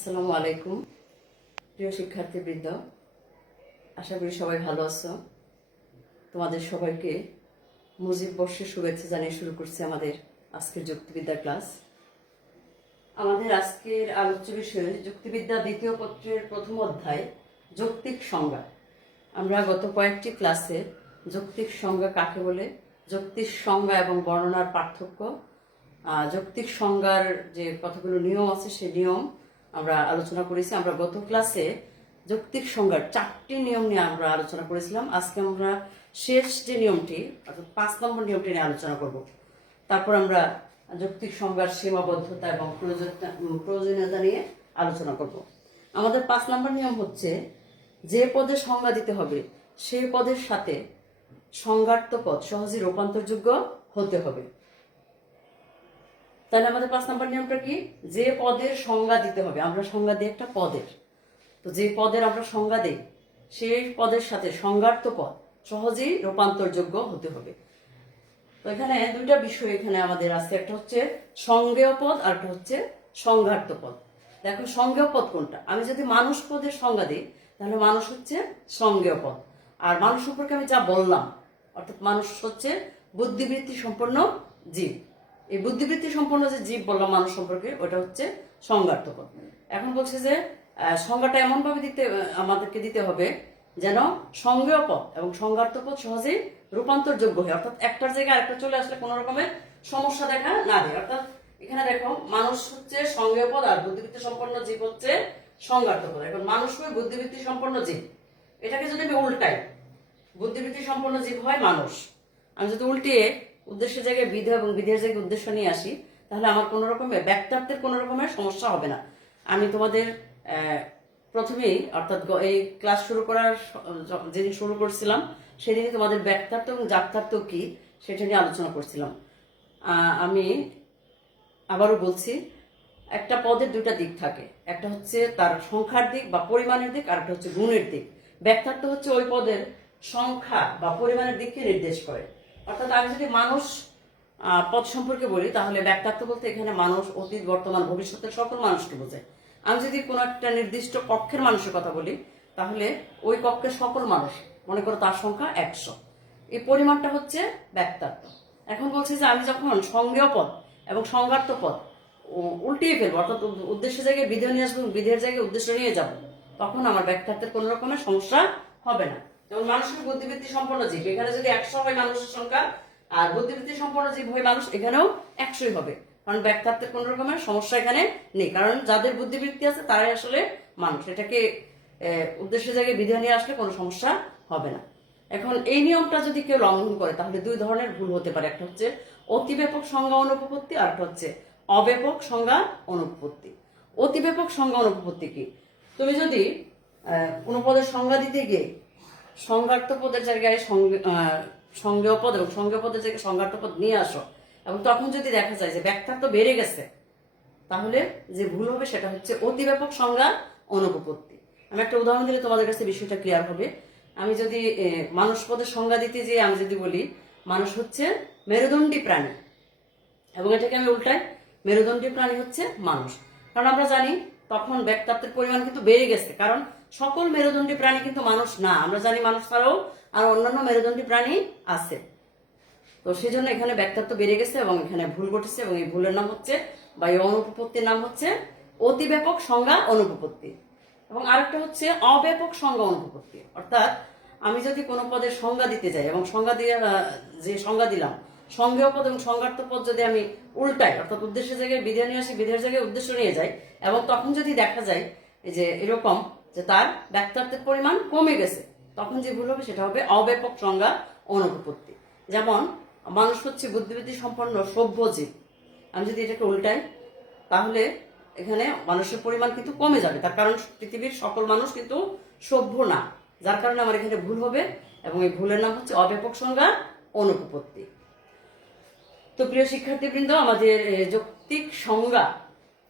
আসসালামু আলাইকুম। প্রিয় শিক্ষার্থীবৃন্দ, আশা করি সবাই ভালো আছো। তোমাদের সবাইকে মুজিব বর্ষের শুভেচ্ছা জানিয়ে শুরু করছি আমাদের আজকের যুক্তিবিদ্যা ক্লাস। আমাদের আজকের আলোচ্য বিষয় যুক্তিবিদ্যা দ্বিতীয় পত্রের প্রথম অধ্যায়, যৌক্তিক সংজ্ঞা। আমরা গত কয়েকটি ক্লাসে যৌক্তিক সংজ্ঞা কাকে বলে, যৌক্তিক সংজ্ঞা এবং বর্ণনার পার্থক্য যৌক্তিক সংজ্ঞার যে কতগুলো নিয়ম আছে সেই নিয়ম আমরা আলোচনা করেছি। আমরা গত ক্লাসে যৌক্তিক সংজ্ঞার চারটি নিয়ম নিয়ে আমরা আলোচনা করেছিলাম। আজকে আমরা শেষ যে নিয়মটি, অর্থাৎ পাঁচ নম্বর নিয়মটি নিয়ে আলোচনা করব। তারপর আমরা যৌক্তিক সংজ্ঞার সীমাবদ্ধতা এবং প্রয়োজনীয়তা নিয়ে আলোচনা করব। আমাদের পাঁচ নম্বর নিয়ম হচ্ছে, যে পদে সংজ্ঞা দিতে হবে, সেই পদের সাথে সংজ্ঞার্থ পদ সহজেই রূপান্তরযোগ্য হতে হবে। তাহলে আমাদের পাঁচ নম্বর নিয়মটা কি? যে পদের সংজ্ঞা দিতে হবে, আমরা সংজ্ঞা দিই একটা পদের। তো যে পদের আমরা সংজ্ঞা দিই, সেই পদের সাথে সংজ্ঞার্থ পদ সহজেই রূপান্তরযোগ্য হতে হবে। তো এখানে দুইটা বিষয় এখানে আমাদের আছে, একটা হচ্ছে সংজ্ঞেয় পদ আর একটা হচ্ছে সংজ্ঞার্থ পদ। দেখো, সংজ্ঞেয় পদ কোনটা? আমি যদি মানুষ পদের সংজ্ঞা দিই, তাহলে মানুষ হচ্ছে সংজ্ঞেয় পদ। আর মানুষ সম্পর্কে আমি যা বললাম, অর্থাৎ মানুষ হচ্ছে বুদ্ধিবৃত্তি সম্পন্ন জীব। এই বুদ্ধিবৃত্তি সম্পন্ন যে জীব বললাম মানুষ সম্পর্কে, ওটা হচ্ছে সংজ্ঞার্থ পদ এখন বলছে যে সংজ্ঞাটা এমনভাবে দিতে আমাদেরকে দিতে হবে যেন সংজ্ঞেয় পদ এবং সংজ্ঞার্থ পদ সহজেই রূপান্তরযোগ্য হয়। অর্থাৎ একটার জায়গায় আরেকটা চলে আসলে কোনো রকমের সমস্যা দেখা না দেয়। অর্থাৎ এখানে দেখো, মানুষ হচ্ছে সংজ্ঞেয় পদ আর বুদ্ধিবৃত্তি সম্পন্ন জীব হচ্ছে সংজ্ঞার্থ পদ এখন মানুষ হয়ে বুদ্ধিবৃত্তি সম্পন্ন জীব। এটাকে যদি আমি উল্টাই, বুদ্ধিবৃত্তি সম্পন্ন জীব হয় মানুষ। আমি যদি উল্টিয়ে উদ্দেশ্যের জায়গায় বিধ এবং বিধের জায়গায় উদ্দেশ্য নিয়ে আসি, তাহলে আমার কোনো রকমের ব্যক্তার্থের কোনো রকমের সমস্যা হবে না। আমি তোমাদের প্রথমেই, অর্থাৎ এই ক্লাস শুরু করার যেদিন শুরু করছিলাম, সেদিনই তোমাদের ব্যক্তার্থ এবং জাক্তার্থ কি সেটা নিয়ে আলোচনা করছিলাম। আমি আবারও বলছি, একটা পদের দুটা দিক থাকে। একটা হচ্ছে তার সংখ্যার দিক বা পরিমাণের দিক আর একটা হচ্ছে গুণের দিক। ব্যক্তার্থ হচ্ছে ওই পদের সংখ্যা বা পরিমাণের দিককে নির্দেশ করে। অর্থাৎ আমি যদি মানুষ পদ সম্পর্কে বলি, তাহলে ব্যাখ্যার্থ বলতে এখানে মানুষ, অতীত, বর্তমান, ভবিষ্যতের সকল মানুষকে বোঝায়। আমি যদি কোনো একটা নির্দিষ্ট কক্ষের মানুষের কথা বলি, তাহলে ওই কক্ষের সকল মানুষ, মনে করো তার সংখ্যা একশো। এই পরিমাণটা হচ্ছে ব্যক্তার্থ। এখন বলছে যে আমি যখন সংজ্ঞেয় পদ এবং সংজ্ঞার্থ পদ উল্টিয়ে ফেলব, অর্থাৎ উদ্দেশ্যের জায়গায় বিধে নিয়ে আসব বিধের জায়গায় উদ্দেশ্য নিয়ে যাব, তখন আমার ব্যাখ্যার্থের কোনো রকমের সমস্যা হবে না। যেমন মানুষের বুদ্ধিবৃত্তি সম্পন্ন জীব এখানে যদি একশো হয় মানুষের সংখ্যা আর বুদ্ধিবৃত্তি সম্পন্ন জীব হয় মানুষ এখানেও একশোই হবে। কারণ ব্যাখ্যার্থের কোনো রকমের সমস্যা এখানে নেই। কারণ যাদের বুদ্ধিবৃত্তি আছে তারাই আসলে মানুষ। এটাকে আহ, উদ্দেশ্যের জায়গায় বিধে নিয়ে আসলে কোনো সমস্যা হবে না। এখন এই নিয়মটা যদি কেউ লঙ্ঘন করে তাহলে দুই ধরনের ভুল হতে পারে। একটা হচ্ছে অতিব্যাপক সংজ্ঞা অনুপপত্তি আর একটা হচ্ছে অব্যাপক সংজ্ঞা অনুপপত্তি। অতিব্যাপক সংজ্ঞা অনুপপত্তি কি? তুমি যদি কোনো পদের সংজ্ঞা দিতে গিয়ে সংজ্ঞার্থ পদের জায়গায় সংজ্ঞেয় পদ এবং সংজ্ঞেয় পদের জায়গায় সংজ্ঞার্থ পদ নিয়ে আসো। এবং তখন যদি দেখা যায় যে ব্যাখ্যার্থ বেড়ে গেছে, তাহলে যে ভুল হবে সেটা হচ্ছে অতিব্যাপক সংজ্ঞা অনুপপত্তি। আমি একটা উদাহরণ দিলে তোমাদের কাছে বিষয়টা ক্লিয়ার হবে। আমি যদি মানুষ পদের সংজ্ঞা দিতে যেয়ে আমি যদি বলি, মানুষ হচ্ছে মেরুদণ্ডী প্রাণী। এবং এটাকে আমি উল্টাই, মেরুদণ্ডী প্রাণী হচ্ছে মানুষ। কারণ আমরা জানি তখন ব্যক্তাত্বের পরিমাণ কিন্তু বেড়ে গেছে। কারণ সকল মেরুদণ্ডী প্রাণী কিন্তু মানুষ না। আমরা জানি মানুষ ছাড়াও আর অন্যান্য মেরুদণ্ডী প্রাণী আছে। তো সেই জন্য এখানে ব্যক্তাত্ব বেড়ে গেছে এবং এখানে ভুল ঘটেছে এবং এই ভুলের নাম হচ্ছে বা এই অনুপপত্তির নাম হচ্ছে অতিব্যাপক সংজ্ঞা অনুপপত্তি। এবং আরেকটা হচ্ছে অব্যাপক সংজ্ঞা অনুপপত্তি। অর্থাৎ আমি যদি কোনো পদের সংজ্ঞা দিতে যাই এবং সংজ্ঞা দিয়ে যে সংজ্ঞা দিলাম, সংজ্ঞেয় পদ এবং সংজ্ঞার্থ পদ যদি আমি উল্টাই, অর্থাৎ উদ্দেশ্যের জায়গায় বিধে নিয়ে আসি বিধের জায়গায় উদ্দেশ্য নিয়ে যাই এবং তখন যদি দেখা যায় যে এরকম যে তার ব্যক্তার্থের পরিমাণ কমে গেছে, তখন যে ভুল হবে সেটা হবে অব্যাপক সংজ্ঞা অনুপপত্তি। যেমন, মানুষ হচ্ছে বুদ্ধিবৃত্তি সম্পন্ন সভ্য জীব। আমি যদি এটাকে উল্টাই, তাহলে এখানে মানুষের পরিমাণ কিন্তু কমে যাবে। তার কারণ পৃথিবীর সকল মানুষ কিন্তু সভ্য না। যার কারণে আমার এখানে ভুল হবে এবং এই ভুলের নাম হচ্ছে অব্যাপক সংজ্ঞা অনুপপত্তি। তো প্রিয় শিক্ষার্থীবৃন্দ, আমাদের যৌক্তিক সংজ্ঞা,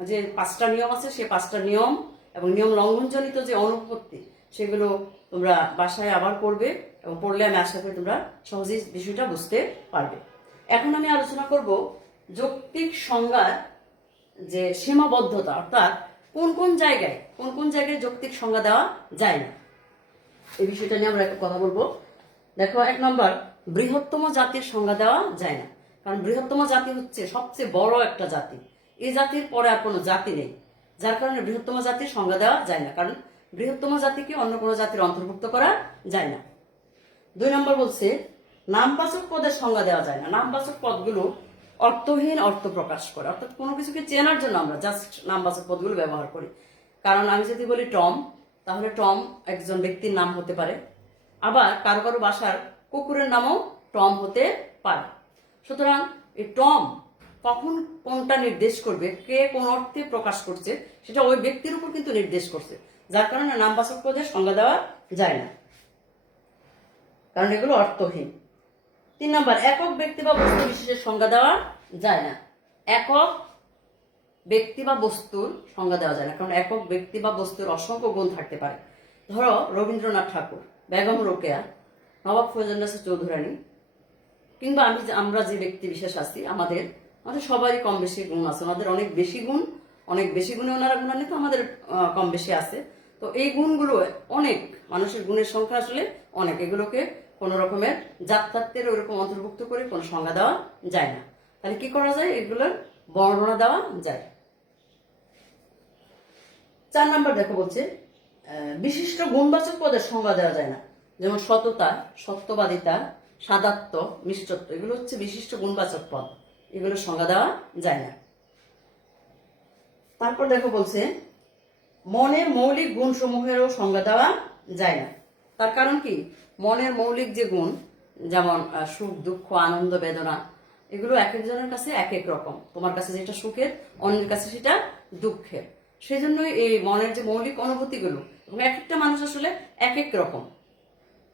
যে পাঁচটা নিয়ম আছে সেই পাঁচটা নিয়ম এবং নিয়ম লঙ্ঘনজনিত যে অনুপত্তি, সেগুলো তোমরা বাসায় আবার পড়বে এবং পড়লে আমি আশা করি তোমরা সহজেই বিষয়টা বুঝতে পারবে। এখন আমি আলোচনা করব যৌক্তিক সংজ্ঞার যে সীমাবদ্ধতা, অর্থাৎ কোন কোন জায়গায়, কোন কোন জায়গায় যৌক্তিক সংজ্ঞা দেওয়া যায় না। এই বিষয়টা নিয়ে আমরা একটু কথা বলব। দেখো, এক নম্বর, বৃহত্তম জাতির সংজ্ঞা দেওয়া যায় না। কারণ বৃহত্তম জাতি হচ্ছে সবচেয়ে বড় একটা জাতি। এই জাতির পরে আর কোনো জাতি নেই। যার কারণে বৃহত্তম জাতির সংজ্ঞা দেওয়া যায় না, কারণ বৃহত্তম জাতিকে অন্য কোনো জাতির অন্তর্ভুক্ত করা যায় না। দুই নম্বর বলছে, নামবাচক পদের সংজ্ঞা দেওয়া যায় না। নামবাচক পদগুলো অর্থহীন অর্থ প্রকাশ করে। অর্থাৎ কোনো কিছুকে চেনার জন্য আমরা জাস্ট নামবাচক পদগুলো ব্যবহার করি। কারণ আমি যদি বলি টম, তাহলে টম একজন ব্যক্তির নাম হতে পারে। আবার কারও কারও বাসার কুকুরের নামও টম হতে পারে। সুতরাং এই টম কখন কোনটা নির্দেশ করবে, কে কোন অর্থে প্রকাশ করছে, সেটা ওই ব্যক্তির উপর কিন্তু নির্দেশ করছে। যার কারণে নাম নামবাচক পদের সংজ্ঞা দেওয়া যায় না। কারণ এগুলো অর্থহীন। তিন নম্বর, একক ব্যক্তি বা বস্তু বিশেষের সংজ্ঞা দেওয়া যায় না। একক ব্যক্তি বা বস্তুর সংজ্ঞা দেওয়া যায় না, কারণ একক ব্যক্তি বা বস্তুর অসংখ্য গুণ থাকতে পারে। ধরো, রবীন্দ্রনাথ ঠাকুর, বেগম রোকেয়া, নবাব ফৈজান্নাসা চৌধুরানী, কিংবা আমি আমরা যে ব্যক্তি বিশেষ আছি, আমাদের আমাদের সবারই কম বেশি গুণ আছে। ওনাদের অনেক বেশি গুণ, অনেক বেশি গুণে ওনারা গুণান্বিত, আমাদের কম বেশি আছে। তো এই গুণগুলো অনেক, মানুষের গুণের সংখ্যা আসলে অনেক। এগুলোকে কোন রকমের জাততাত্ত্বের ওরকম অন্তর্ভুক্ত করে কোনো সংজ্ঞা দেওয়া যায় না। তাহলে কি করা যায়? এগুলোর বর্ণনা দেওয়া যায়। চার নাম্বার দেখো বলছে বিশিষ্ট গুণবাচক পদের সংজ্ঞা দেওয়া যায় না। যেমন সততা, সত্যবাদিতা, সাদাত্ম, মিষ্টত্ব, এগুলো হচ্ছে বিশিষ্ট গুণবাচক পদ। এগুলো সংজ্ঞা দেওয়া যায় না। তারপর দেখো বলছে মনের মৌলিক গুণ সমূহেরও সংজ্ঞা দেওয়া যায় না। তার কারণ কি? মনের মৌলিক যে গুণ, যেমন সুখ, দুঃখ, আনন্দ, বেদনা, এগুলো এক একজনের কাছে এক এক রকম। তোমার কাছে যেটা সুখের, অন্যের কাছে সেটা দুঃখের। সেই জন্যই এই মনের যে মৌলিক অনুভূতিগুলো, এবং এক একটা মানুষ আসলে এক এক রকম।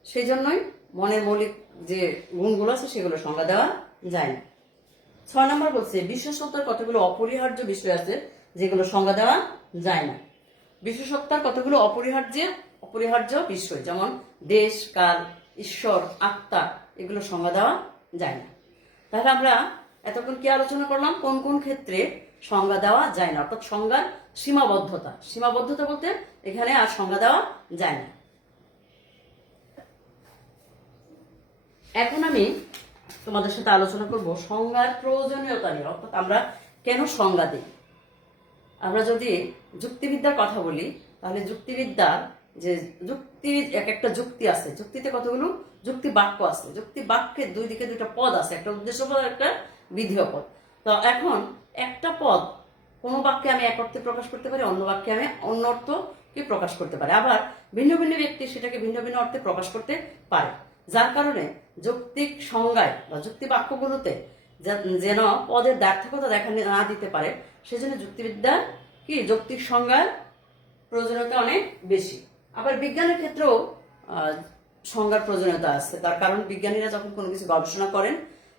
সেই জন্যই মনের মৌলিক যে গুণগুলো আছে, সেগুলো সংজ্ঞা দেওয়া যায় না। ছয় নম্বর বলছে, বিশেষত্বের কতগুলো অপরিহার্য বিষয় আছে যেগুলো সংজ্ঞা দেওয়া যায় না? বিশেষত্বের কতগুলো অপরিহার্য অপরিহার্য বিষয়, যেমন দেশ, কাল, ঈশ্বর, আত্মা, এগুলো সংজ্ঞা দেওয়া যায় না। তাহলে আমরা এতক্ষণ কি আলোচনা করলাম? কোন কোন ক্ষেত্রে সংজ্ঞা দেওয়া যায় না? অর্থাৎ সংজ্ঞার সীমাবদ্ধতা। সীমাবদ্ধতা বলতে এখানে আর সংজ্ঞা দেওয়া যায় না। এখন আমি তোমাদের সাথে আলোচনা করব সংজ্ঞার প্রয়োজনীয়তা নিয়ে অর্থাৎ আমরা কেন সংজ্ঞা দিই? আমরা যদি যুক্তিবিদ্যার কথা বলি, তাহলে যুক্তিবিদ্যার যে যুক্তি, এক একটা যুক্তি আছে, যুক্তিতে কতগুলো? যুক্তি বাক্য আছে। যুক্তি বাক্যের দুই দিকে দুটো পদ আছে, একটা উদ্দেশ্য পদ, একটা বিধেয় পদ। তো এখন একটা পদ, কোনো বাক্যে আমি এক অর্থে প্রকাশ করতে পারি, অন্য বাক্যে আমি অন্য অর্থকে প্রকাশ করতে পারি। আবার ভিন্ন ভিন্ন ব্যক্তি সেটাকে ভিন্ন ভিন্ন অর্থে প্রকাশ করতে পারে। যার কারণে যৌক্তিক সংজ্ঞায় বা যুক্তি বাক্যগুলোতে যেন পদের দ্ব্যর্থকতা দেখা না দিতে পারে, সেজন্য যুক্তিবিদ্যা কি? যৌক্তিক সংজ্ঞার প্রয়োজনীয়তা অনেক বেশি। আবার বিজ্ঞানের ক্ষেত্রেও সংজ্ঞার প্রয়োজনীয়তা আছে। তার কারণ বিজ্ঞানীরা যখন কোনো কিছু গবেষণা করেন,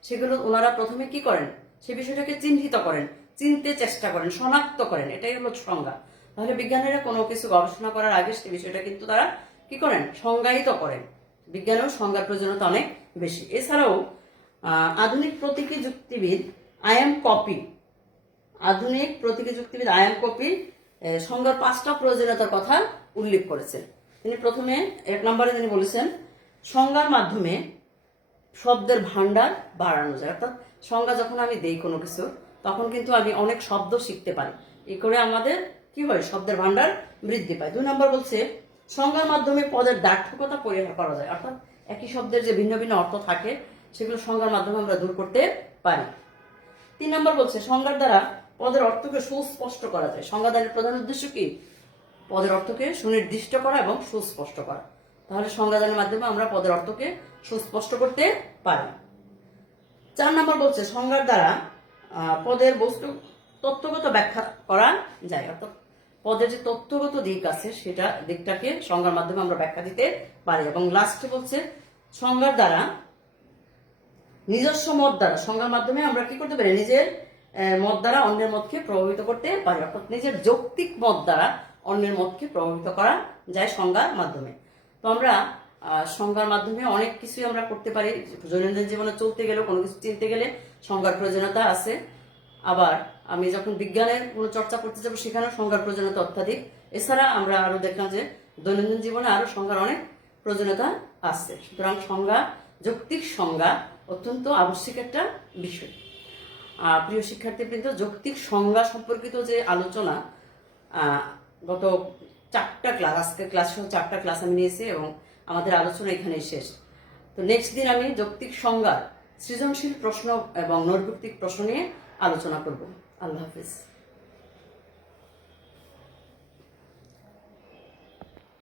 সেগুলো ওনারা প্রথমে কি করেন? সে বিষয়টাকে চিহ্নিত করেন, চিনতে চেষ্টা করেন, শনাক্ত করেন। এটাই হলো সংজ্ঞা। তাহলে বিজ্ঞানীরা কোনো কিছু গবেষণা করার আগে সে বিষয়টা কিন্তু তারা কি করেন? সংজ্ঞায়িত করেন। বিজ্ঞানেও সংজ্ঞার প্রয়োজনীয়তা অনেক বেশি। এছাড়াও আধুনিক প্রতীকী যুক্তিবিদ আই এম কপি আধুনিক প্রতীকী যুক্তিবিদ আয়ান কপি এ, সংজ্ঞার পাঁচটা প্রয়োজনীয়তার কথা উল্লেখ করেছেন। তিনি প্রথমে এক নম্বরে তিনি বলেছেন সংজ্ঞার মাধ্যমে শব্দের ভান্ডার বাড়ানো যায়। অর্থাৎ সংজ্ঞা যখন আমি দেই কোনো কিছু তখন কিন্তু আমি অনেক শব্দ শিখতে পারি। এই করে আমাদের কি হয়? শব্দের ভান্ডার বৃদ্ধি পায়। দুই নম্বর বলছে সংজ্ঞার মাধ্যমে পদের দার্থকতা পরিহার করা যায়। অর্থাৎ একই শব্দের যে ভিন্ন ভিন্ন অর্থ থাকে, সেগুলো সংজ্ঞার মাধ্যমে আমরা দূর করতে পারি। তিন নম্বর বলছে, সংজ্ঞার দ্বারা পদের অর্থকে সুস্পষ্ট করা যায়। সংজ্ঞাদানের প্রধান উদ্দেশ্য কি? পদের অর্থকে সুনির্দিষ্ট করা এবং সুস্পষ্ট করা। তাহলে সংজ্ঞাদানের মাধ্যমে আমরা পদের অর্থকে সুস্পষ্ট করতে পারি। চার নম্বর বলছে, সংজ্ঞার দ্বারা পদের বস্তু তত্ত্বগত ব্যাখ্যা করা যায়। অর্থাৎ পদের যে তথ্যগত দিক আছে, সেটা দিকটাকে সংজ্ঞার মাধ্যমে আমরা ব্যাখ্যা দিতে পারি। এবং লাস্টে বলছে, সংজ্ঞার দ্বারা, নিজস্ব মত দ্বারা, সংজ্ঞার মাধ্যমে আমরা কি করতে পারি? নিজের মত দ্বারা অন্যের মতকে প্রভাবিত করতে পারি। অর্থাৎ নিজের যৌক্তিক মত দ্বারা অন্যের মতকে প্রভাবিত করা যায় সংজ্ঞার মাধ্যমে। তো আমরা সংজ্ঞার মাধ্যমে অনেক কিছুই আমরা করতে পারি। দৈনন্দিন জীবনে চলতে গেলে কোনো কিছু চিনতে গেলে সংজ্ঞার প্রয়োজনীয়তা আছে। আবার আমি যখন বিজ্ঞানের কোনো চর্চা করতে যাব সেখানেও সংজ্ঞার প্রয়োজনীয়তা অত্যাধিক। এছাড়া আমরা আরও দেখলাম যে দৈনন্দিন জীবনে আরও সংজ্ঞার অনেক প্রয়োজনীয়তা আছে। সুতরাং সংজ্ঞা যৌক্তিক সংজ্ঞা অত্যন্ত আবশ্যিক একটা বিষয়। আহ, প্রিয় শিক্ষার্থীবৃন্দ যৌক্তিক সংজ্ঞা সম্পর্কিত যে আলোচনা গত চারটা ক্লাস আজকের ক্লাস সহ চারটা ক্লাস আমি নিয়েছি এবং আমাদের আলোচনা এখানেই শেষ। তো নেক্সট দিন আমি যৌক্তিক সংজ্ঞার সৃজনশীল প্রশ্ন এবং নৈর্ব্যক্তিক প্রশ্ন নিয়ে আলোচনা করব। আল্লাহ হাফিজ।